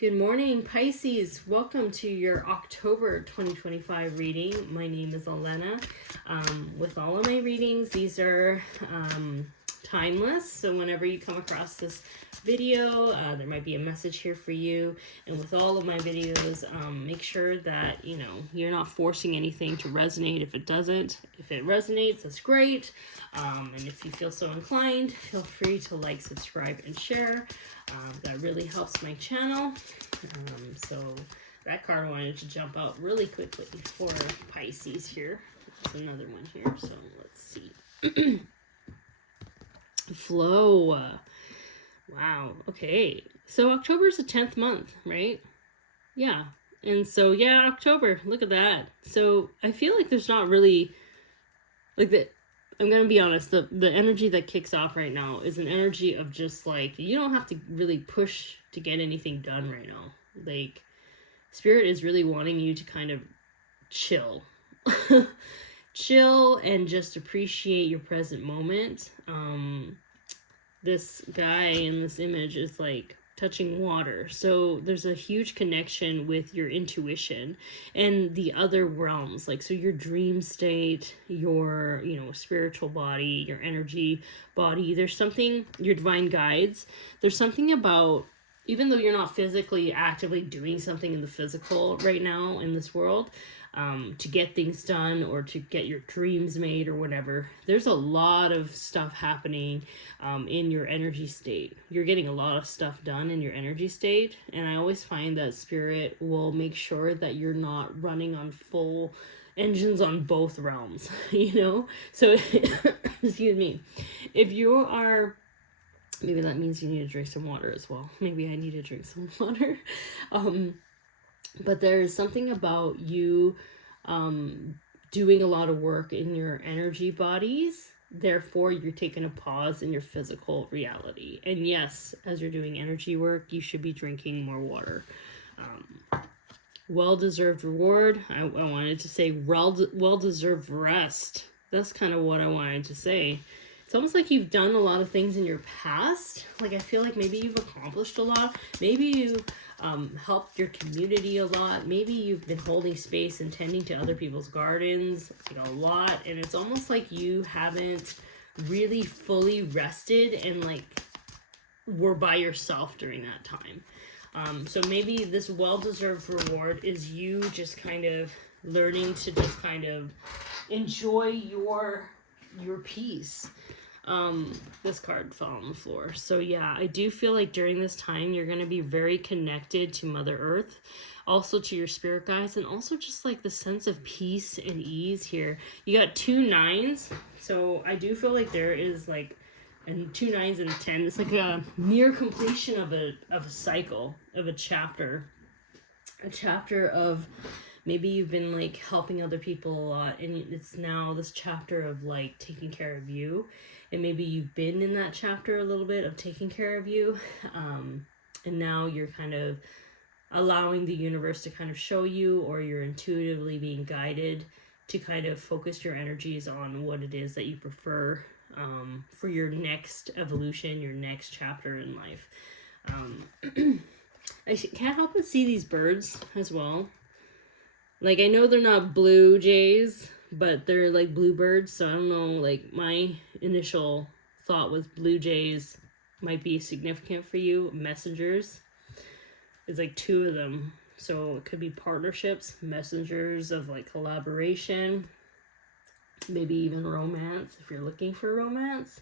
Good morning, Pisces. Welcome to your October 2025 reading. My name is Ellena. With all of my readings, these are timeless. So whenever you come across this video, there might be a message here for you. And with all of my videos, make sure that, you're not forcing anything to resonate if it doesn't. If it resonates, that's great. And if you feel so inclined, feel free to like, subscribe, and share. That really helps my channel. So that card wanted to jump out really quickly for Pisces here. There's another one here, so let's see. Flow. Wow. Okay. So October is the 10th month, right? Yeah. And so, yeah, October. Look at that. So I feel like there's not really, like, I'm going to be honest, the energy that kicks off right now is an energy of just, like, you don't have to really push to get anything done right now. Like, Spirit is really wanting you to kind of chill. Chill and just appreciate your present moment. This guy in this image is like touching water. So there's a huge connection with your intuition and the other realms. Like, so your dream state, your, spiritual body, your energy body. There's something, your divine guides. There's something about, even though you're not physically actively doing something in the physical right now in this world, to get things done or to get your dreams made or whatever, there's a lot of stuff happening in your energy state. You're getting a lot of stuff done in your energy state, and I always find that Spirit will make sure that you're not running on full engines on both realms, So, excuse me, if you are, maybe that means you need to drink some water as well. Maybe I need to drink some water. But there's something about you doing a lot of work in your energy bodies. Therefore, you're taking a pause in your physical reality. And yes, as you're doing energy work, you should be drinking more water. Well-deserved reward. I wanted to say well-deserved rest. That's kind of what I wanted to say. It's almost like you've done a lot of things in your past. Like, I feel like maybe you've accomplished a lot. Maybe you've helped your community a lot. Maybe you've been holding space and tending to other people's gardens like a lot. And it's almost like you haven't really fully rested and like were by yourself during that time. So maybe this well-deserved reward is you just kind of learning to just kind of enjoy your peace. This card fell on the floor. So yeah, I do feel like during this time, you're going to be very connected to Mother Earth, also to your spirit guides, and also just like the sense of peace and ease here. You got 2 9s. So I do feel like there is like, and 2 9s and a 10. It's like a near completion of a cycle, of a chapter of, maybe you've been like helping other people a lot, and it's now this chapter of like taking care of you. And maybe you've been in that chapter a little bit of taking care of you. And now you're kind of allowing the universe to kind of show you, or you're intuitively being guided to kind of focus your energies on what it is that you prefer for your next evolution, your next chapter in life. I can't help but see these birds as well. Like, I know they're not blue jays, but they're like bluebirds. So I don't know, like, my initial thought was blue jays might be significant for you. Messengers. It's like 2 of them. So it could be partnerships, messengers of like collaboration, maybe even romance if you're looking for romance.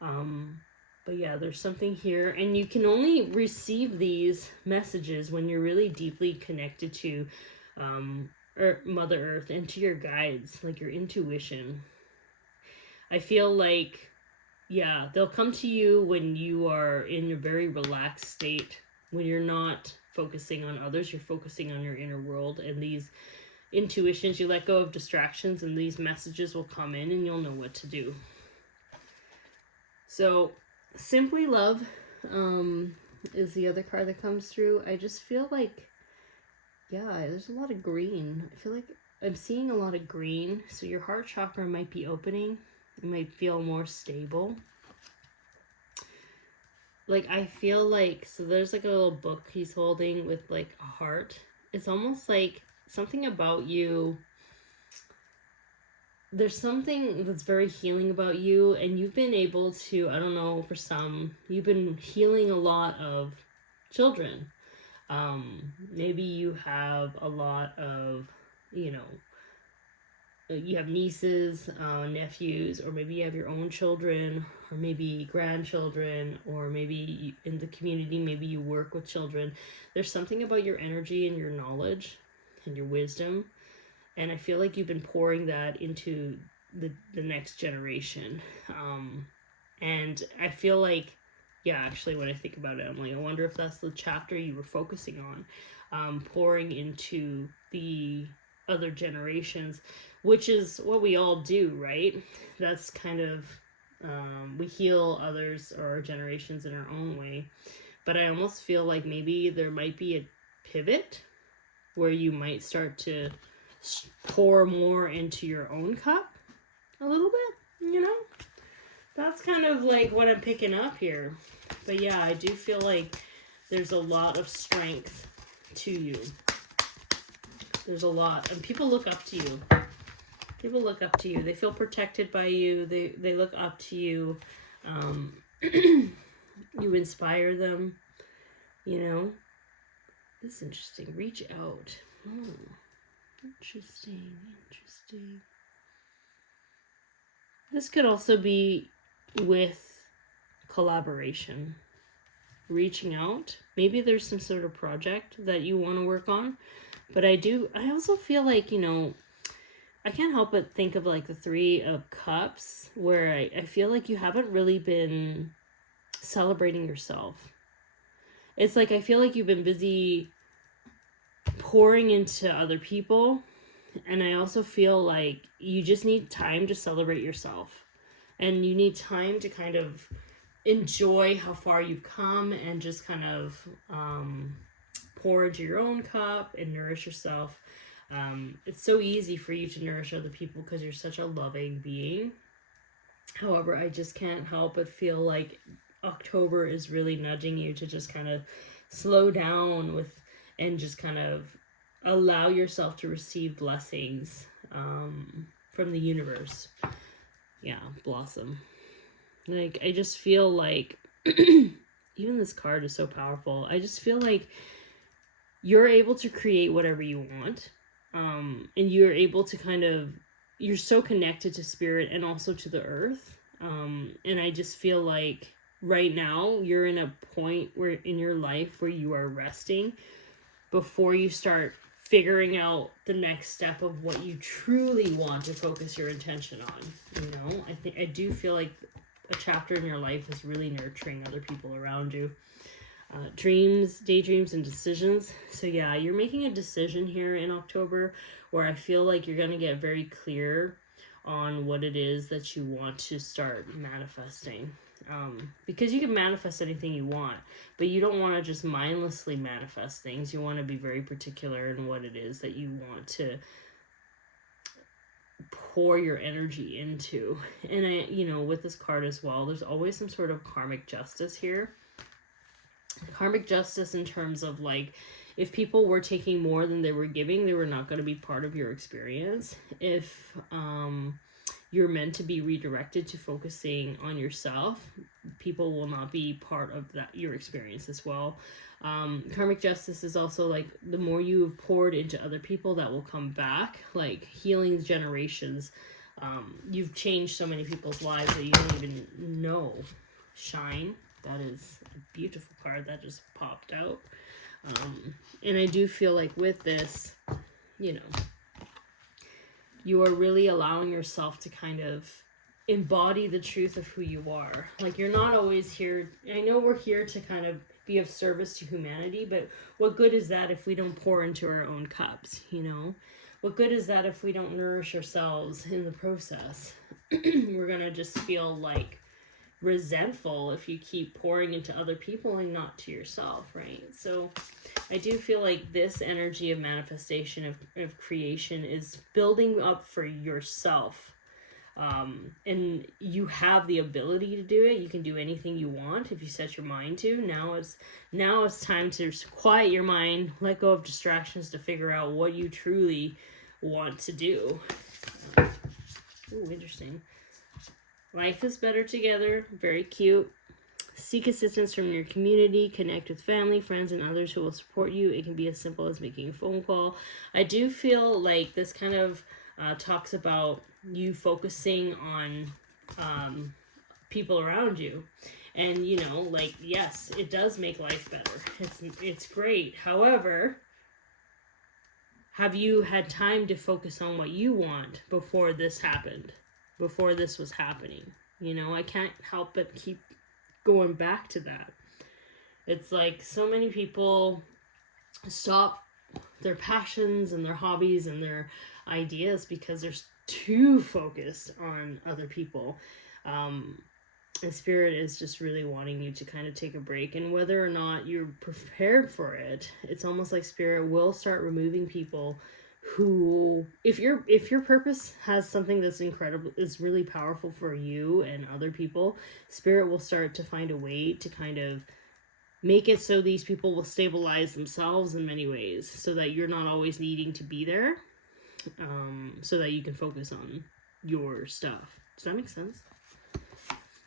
But yeah, there's something here, and you can only receive these messages when you're really deeply connected to Mother Earth and to your guides, like your intuition. I feel like, yeah, they'll come to you when you are in a very relaxed state, when you're not focusing on others, you're focusing on your inner world, and these intuitions, you let go of distractions, and these messages will come in and you'll know what to do. So Simply Love is the other card that comes through. I just feel like, yeah, there's a lot of green. I feel like I'm seeing a lot of green. So your heart chakra might be opening. You might feel more stable. like, I feel like, so there's like a little book he's holding with like a heart. It's almost like something about you. There's something that's very healing about you, and you've been able to, I don't know, for some, you've been healing a lot of children. Maybe you have a lot of, you know, you have nieces, nephews, or maybe you have your own children, or maybe grandchildren, or maybe in the community, maybe you work with children. There's something about your energy and your knowledge and your wisdom, and I feel like you've been pouring that into the next generation. And I feel like, yeah, actually, when I think about it, I'm like, I wonder if that's the chapter you were focusing on, pouring into the other generations, which is what we all do, right? That's kind of, we heal others or our generations in our own way. But I almost feel like maybe there might be a pivot where you might start to pour more into your own cup a little bit, you know? That's kind of like what I'm picking up here. But yeah, I do feel like there's a lot of strength to you. There's a lot. And people look up to you. People look up to you. They feel protected by you. They look up to you. You inspire them. You know? This is interesting. Reach out. Oh, interesting. This could also be with collaboration. Reaching out. Maybe there's some sort of project that you want to work on. But I also feel like, you know, I can't help but think of like the Three of Cups, where I feel like you haven't really been celebrating yourself. It's like, I feel like you've been busy pouring into other people. And I also feel like you just need time to celebrate yourself. And you need time to kind of enjoy how far you've come and just kind of pour into your own cup and nourish yourself. It's so easy for you to nourish other people because you're such a loving being. However, I just can't help but feel like October is really nudging you to just kind of slow down with and just kind of allow yourself to receive blessings from the universe. Yeah, blossom. Like, I just feel like even this card is so powerful. I just feel like you're able to create whatever you want. And you're able to kind of, you're so connected to spirit and also to the earth. And I just feel like right now you're in a point where in your life where you are resting before you start figuring out the next step of what you truly want to focus your intention on. You know, I do feel like a chapter in your life is really nurturing other people around you. Dreams, daydreams, and decisions. So yeah, you're making a decision here in October where I feel like you're going to get very clear on what it is that you want to start manifesting. Because you can manifest anything you want, but you don't want to just mindlessly manifest things. You want to be very particular in what it is that you want to pour your energy into. And I, you know, with this card as well, there's always some sort of karmic justice here. Karmic justice in terms of like, if people were taking more than they were giving, they were not going to be part of your experience. If you're meant to be redirected to focusing on yourself, people will not be part of that your experience as well. Karmic justice is also like, the more you've poured into other people, that will come back, like healing generations. You've changed so many people's lives that you don't even know. Shine. That is a beautiful card that just popped out. And I do feel like with this, you know, you are really allowing yourself to kind of embody the truth of who you are. Like, you're not always here. I know we're here to kind of be of service to humanity, but what good is that if we don't pour into our own cups, you know? What good is that if we don't nourish ourselves in the process? We're going to just feel like resentful if you keep pouring into other people and not to yourself, right? So I do feel like this energy of manifestation of creation is building up for yourself And you have the ability to do it. You can do anything you want if you set your mind to. Now it's time to quiet your mind, let go of distractions to figure out what you truly want to do. Ooh, interesting. Life is better together. Very cute. Seek assistance from your community. Connect with family, friends, and others who will support you. It can be as simple as making a phone call. I do feel like this kind of talks about you focusing on people around you. And, you know, like, yes, it does make life better. It's great. However, have you had time to focus on what you want before this happened? Before this was happening? You know, I can't help but keep going back to that. It's like so many people stop their passions and their hobbies and their ideas because they're too focused on other people. And Spirit is just really wanting you to kind of take a break, and whether or not you're prepared for it, it's almost like Spirit will start removing people who, if your purpose has something that's incredible, is really powerful for you and other people, Spirit will start to find a way to kind of make it so these people will stabilize themselves in many ways, so that you're not always needing to be there, so that you can focus on your stuff. Does that make sense?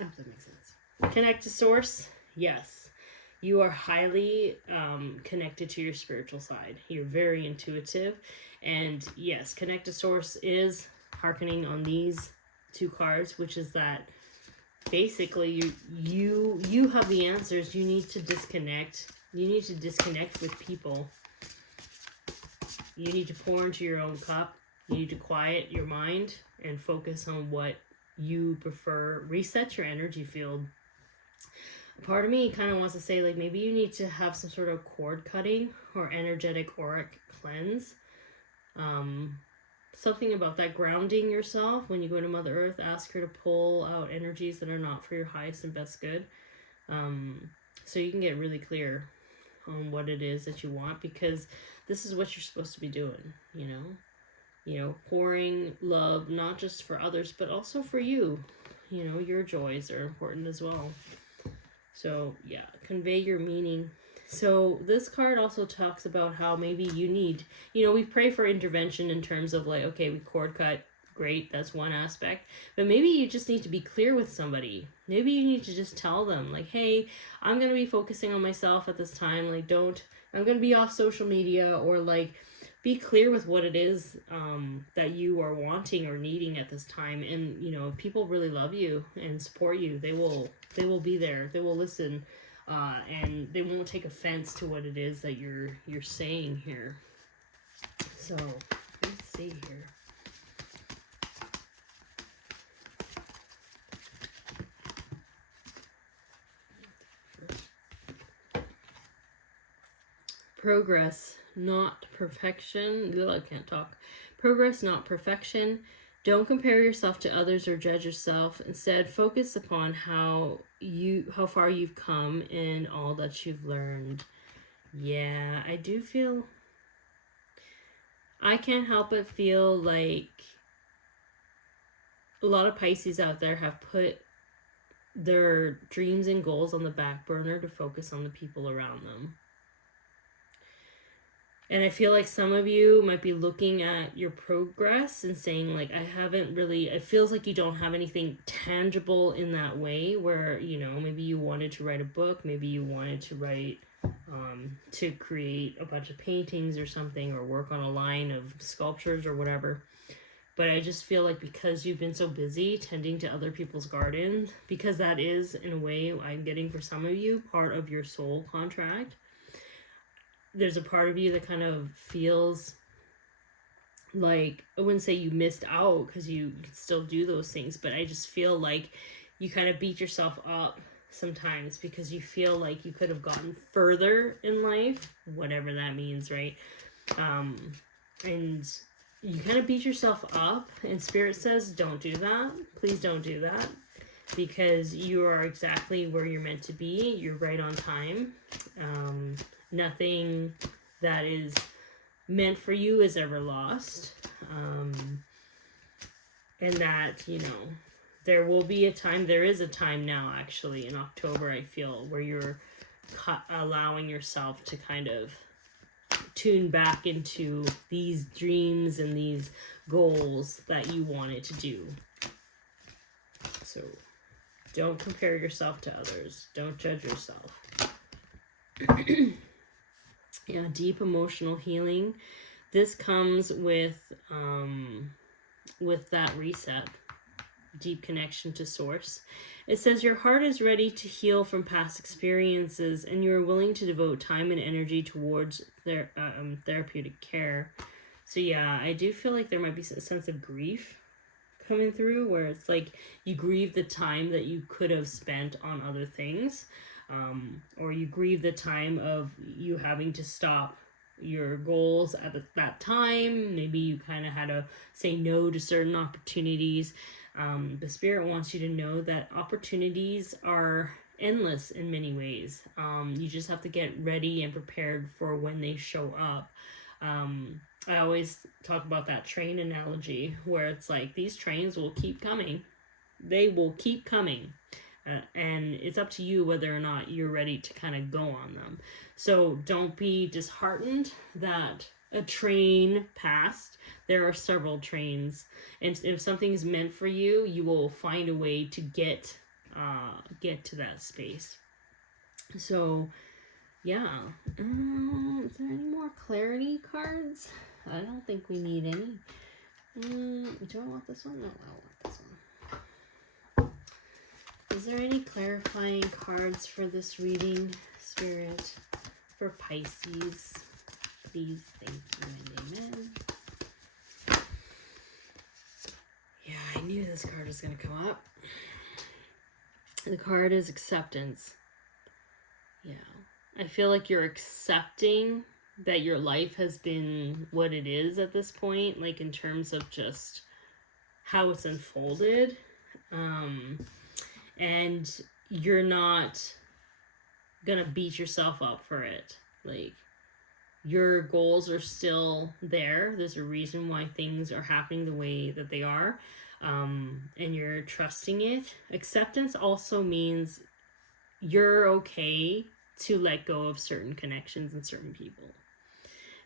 I hope that makes sense. Connect to source. Yes. You are highly connected to your spiritual side. You're very intuitive. And yes, connect to source is hearkening on these two cards, which is that basically you have the answers. You need to disconnect. You need to disconnect with people. You need to pour into your own cup. You need to quiet your mind and focus on what you prefer. Reset your energy field. Part of me kind of wants to say, like, maybe you need to have some sort of cord cutting or energetic auric cleanse. Something about that, grounding yourself. When you go to Mother Earth, ask her to pull out energies that are not for your highest and best good, so you can get really clear on what it is that you want, because this is what you're supposed to be doing, you know, pouring love, not just for others, but also for you. You know, your joys are important as well. So yeah, convey your meaning. So this card also talks about how maybe you need, you know, we pray for intervention in terms of like, okay, we cord cut, great, that's one aspect. But maybe you just need to be clear with somebody. Maybe you need to just tell them, like, hey, I'm going to be focusing on myself at this time. Like, I'm going to be off social media, or like, be clear with what it is that you are wanting or needing at this time. And, you know, if people really love you and support you, they will be there. They will listen. And they won't take offense to what it is that you're saying here. So let's see here. Progress, not perfection. Ugh, I can't talk. Progress, not perfection. Don't compare yourself to others or judge yourself. Instead, focus upon how far you've come and all that you've learned. Yeah, I do feel, I can't help but feel like a lot of Pisces out there have put their dreams and goals on the back burner to focus on the people around them. And I feel like some of you might be looking at your progress and saying, like, it feels like you don't have anything tangible in that way, where, you know, maybe you wanted to write a book, maybe you wanted to write, to create a bunch of paintings or something, or work on a line of sculptures or whatever. But I just feel like because you've been so busy tending to other people's gardens, because that is, in a way, I'm getting for some of you, part of your soul contract. There's a part of you that kind of feels like, I wouldn't say you missed out, because you could still do those things, but I just feel like you kind of beat yourself up sometimes because you feel like you could have gotten further in life, whatever that means, right? And you kind of beat yourself up, and Spirit says, don't do that. Please don't do that, because you are exactly where you're meant to be. You're right on time. Nothing that is meant for you is ever lost. And that, you know, there will be a time, there is a time now actually in October, I feel, where you're allowing yourself to kind of tune back into these dreams and these goals that you wanted to do. So don't compare yourself to others. Don't judge yourself. Yeah, deep emotional healing. This comes with that reset, deep connection to source. It says your heart is ready to heal from past experiences, and you are willing to devote time and energy towards their therapeutic care. So yeah, I do feel like there might be a sense of grief coming through, where it's like you grieve the time that you could have spent on other things, or you grieve the time of you having to stop your goals at that time. Maybe you kind of had to say no to certain opportunities. The spirit wants you to know that opportunities are endless in many ways. You just have to get ready and prepared for when they show up. I always talk about that train analogy, where it's like these trains will keep coming. They will keep coming. And it's up to you whether or not you're ready to kind of go on them. So don't be disheartened that a train passed. There are several trains. And if something's meant for you, you will find a way to get to that space. So, yeah. Is there any more clarity cards? I don't think we need any. Do I want this one? No, I want this one. Is there any clarifying cards for this reading, Spirit, for Pisces? Please, thank you, and amen. Yeah, I knew this card was going to come up. The card is acceptance. Yeah. I feel like you're accepting that your life has been what it is at this point, like in terms of just how it's unfolded. And you're not gonna beat yourself up for it. Like, your goals are still there. There's a reason why things are happening the way that they are. And you're trusting it. Acceptance also means you're okay to let go of certain connections and certain people,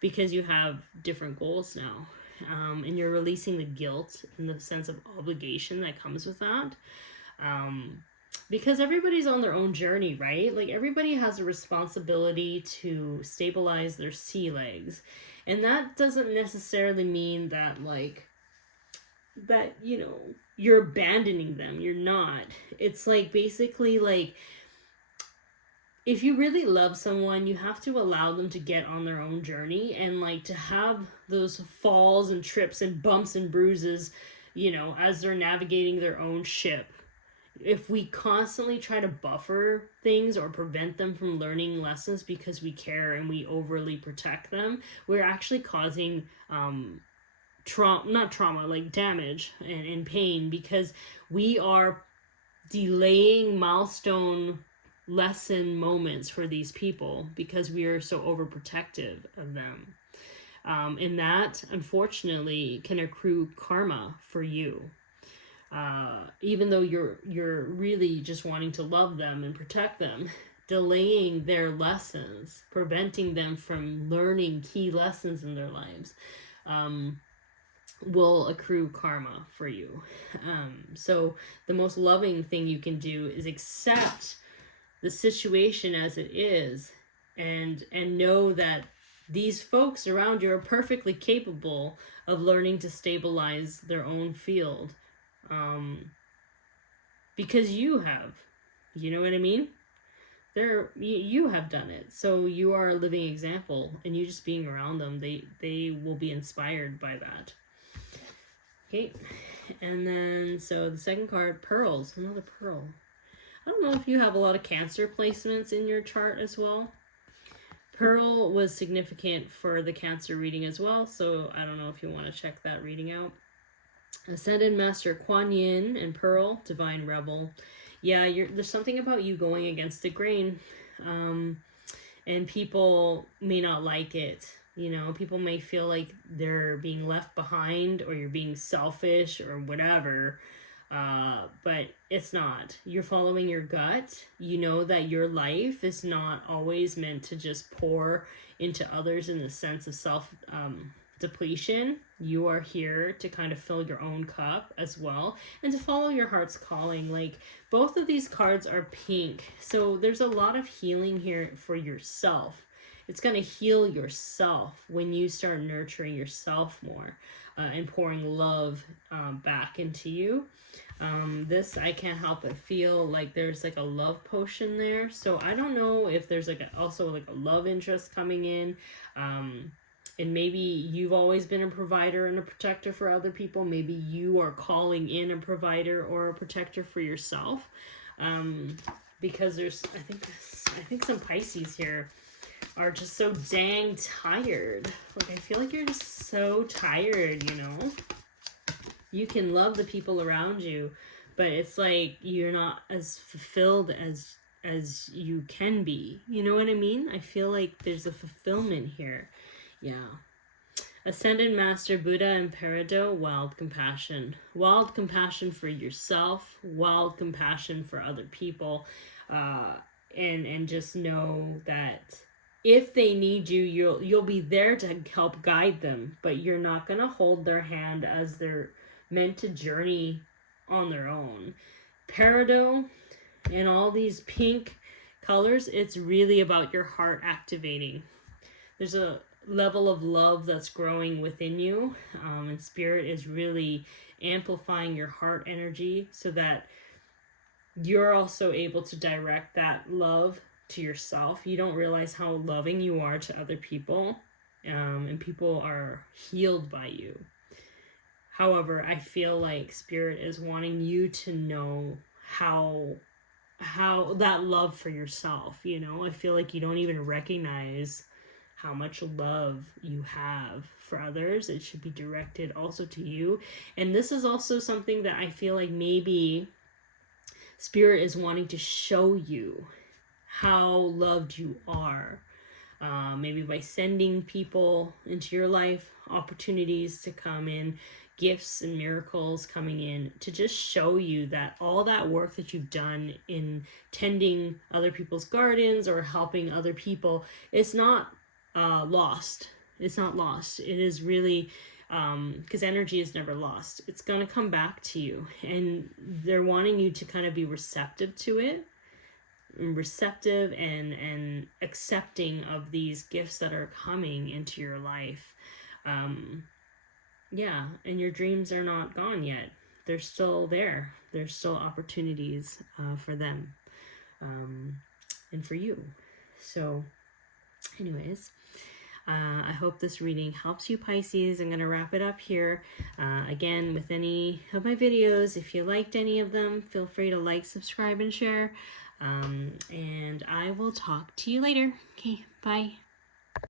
because you have different goals now. And you're releasing the guilt and the sense of obligation that comes with that. Because everybody's on their own journey, right? Like, everybody has a responsibility to stabilize their sea legs. And that doesn't necessarily mean that, like, that, you know, you're abandoning them. You're not. It's like, basically, like, if you really love someone, you have to allow them to get on their own journey, and like to have those falls and trips and bumps and bruises, you know, as they're navigating their own ship. If we constantly try to buffer things or prevent them from learning lessons because we care and we overly protect them, we're actually causing damage and pain, because we are delaying milestone lesson moments for these people because we are so overprotective of them. And that, unfortunately, can accrue karma for you. Even though you're really just wanting to love them and protect them, delaying their lessons, preventing them from learning key lessons in their lives, will accrue karma for you. So the most loving thing you can do is accept the situation as it is, and know that these folks around you are perfectly capable of learning to stabilize their own field. Because you have, you know what I mean? You have done it. So you are a living example, and you just being around them, they will be inspired by that. Okay. And then, so the second card, pearls, another pearl. I don't know if you have a lot of Cancer placements in your chart as well. Pearl was significant for the Cancer reading as well, so I don't know if you want to check that reading out. Ascended Master Kuan Yin and Pearl, Divine Rebel. Yeah, there's something about you going against the grain, and people may not like it. You know, people may feel like they're being left behind or you're being selfish or whatever. But it's not. You're following your gut. You know that your life is not always meant to just pour into others in the sense of self depletion. You are here to kind of fill your own cup as well and to follow your heart's calling. Like, both of these cards are pink. So there's a lot of healing here for yourself. It's going to heal yourself when you start nurturing yourself more and pouring love back into you. This, I can't help but feel like there's like a love potion there. So I don't know if there's like also like a love interest coming in. And maybe you've always been a provider and a protector for other people. Maybe you are calling in a provider or a protector for yourself. Because there's, I think some Pisces here are just so dang tired. Like, I feel like you're just so tired, you know? You can love the people around you, but it's like you're not as fulfilled as you can be. You know what I mean? I feel like there's a fulfillment here. Yeah. Ascended Master Buddha and Peridot, wild compassion. Wild compassion for yourself, wild compassion for other people. And just know that if they need you, you'll be there to help guide them, but you're not going to hold their hand as they're meant to journey on their own. Peridot and all these pink colors, it's really about your heart activating. There's a level of love that's growing within you, and Spirit is really amplifying your heart energy so that you're also able to direct that love to yourself. You don't realize how loving you are to other people, and people are healed by you. However, I feel like Spirit is wanting you to know how that love for yourself, you know? I feel like you don't even recognize how much love you have for others. It should be directed also to you. And this is also something that I feel like maybe Spirit is wanting to show you how loved you are. Maybe by sending people into your life, opportunities to come in, gifts and miracles coming in to just show you that all that work that you've done in tending other people's gardens or helping other people, it's not lost. It's not lost. It is really, because energy is never lost. It's going to come back to you, and they're wanting you to kind of be receptive to it, receptive and accepting of these gifts that are coming into your life. Yeah, and your dreams are not gone yet. They're still there. There's still opportunities for them and for you. So anyways, I hope this reading helps you, Pisces. I'm going to wrap it up here. Again, with any of my videos, if you liked any of them, feel free to like, subscribe, and share. And I will talk to you later. Okay, bye.